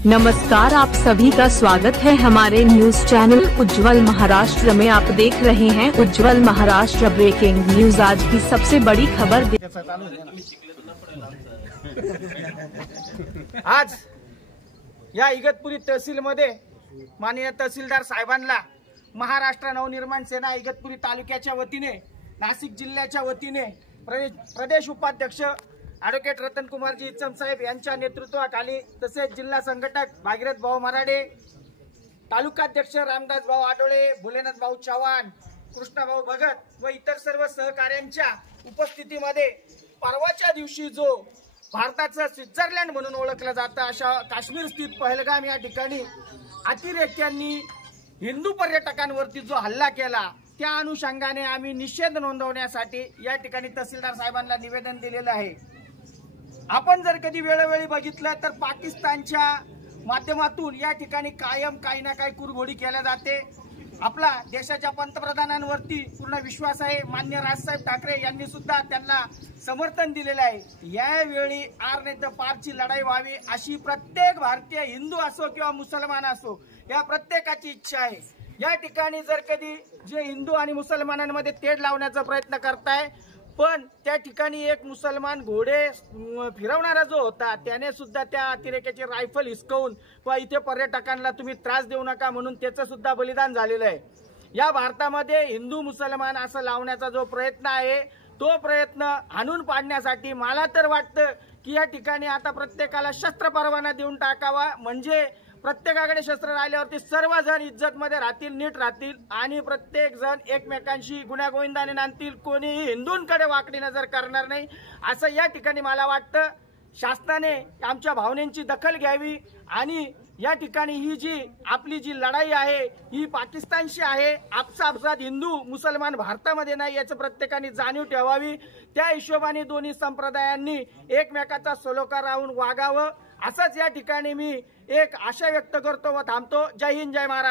नमस्कार, आप सभी का स्वागत है हमारे न्यूज चैनल उज्जवल महाराष्ट्र में। आप देख रहे हैं उज्जवल महाराष्ट्र ब्रेकिंग न्यूज। आज की सबसे बड़ी खबर। आज या इगतपुरी तहसील मध्ये माननीय तहसीलदार साहेबांना महाराष्ट्र नवनिर्माण सेना इगतपुरी तालुक्याच्या वतीने, नाशिक जिल्ह्याच्या वतीने प्रदेश उपाध्यक्ष ॲडव्होकेट रतनकुमारजी इच्चम साहेब यांच्या नेतृत्वाखाली, तसेच जिल्हा संघटक भागीरथ भाऊ मराडे, तालुकाध्यक्ष रामदास भाऊ आडोळे, भोलेनाथ भाऊ चव्हाण, कृष्णभाऊ भगत व इतर सर्व सहकार्यांच्या उपस्थितीमध्ये परवाच्या दिवशी जो भारताचा स्वित्झर्लंड म्हणून ओळखला जातं अशा काश्मीर स्थित पहलगाम या ठिकाणी अतिरेक्यांनी हिंदू पर्यटकांवरती जो हल्ला केला, त्या अनुषंगाने आम्ही निषेध नोंदवण्यासाठी या ठिकाणी तहसीलदार साहेबांना निवेदन दिलेलं आहे। आपण जर कधी वेळोवेळी बघितलं तर पाकिस्तानच्या माध्यमातून या ठिकाणी कायम काही ना काही कुरघोडी केल्या जाते। आपला देशाच्या पंतप्रधानांवरती पूर्ण विश्वास आहे। माननीय राजसाहेब ठाकरे यांनी सुद्धा त्यांना समर्थन दिलेलं आहे। यावेळी आर नाही तर पारची लढाई व्हावी अशी प्रत्येक भारतीय, हिंदू असो किंवा मुसलमान असो, या प्रत्येकाची इच्छा आहे। या ठिकाणी जर कधी जे हिंदू आणि मुसलमानांमध्ये तेढ लावण्याचा प्रयत्न करताय, पण त्या ठिकाणी एक मुसलमान घोडे फिरवणारा जो होता त्याने सुद्धा त्या अतिरेक्याची रायफल हिसकवून व इथे पर्यटकांना तुम्ही त्रास देऊ नका म्हणून त्याचं सुद्धा बलिदान झालेलं आहे। या भारतामध्ये हिंदू मुसलमान असं लावण्याचा जो प्रयत्न आहे, तो प्रयत्न हाणून पाडण्यासाठी मला तर वाटतं की या ठिकाणी आता प्रत्येकाला शस्त्र परवाना देऊन टाकावा, म्हणजे प्रत्येकाकडे शस्त्र राहिल्यावरती सर्वजण इज्जत मध्ये राहतील, नीट राहतील आणि प्रत्येक जण एकमेकांशी गुण्यागोविंदाने नांदतील। कोणीही हिंदूंकडे वाकडी नजर करणार नाही असं या ठिकाणी मला वाटतं। शासनाने आमच्या भावनेची दखल घ्यावी आणि या ठिकाणी ही जी आपली जी लढाई आहे ही पाकिस्तानशी आहे। आपसात हिंदू मुसलमान भारतामध्ये नाही याचं प्रत्येकाने जाणीव ठेवावी। त्या हिशोबाने दोन्ही संप्रदायांनी एकमेकाचा सलोखा राहून वागावं, असंच या ठिकाणी मी एक आशा व्यक्त करतो व थांबतो। जय हिंद, जय महाराष्ट्र।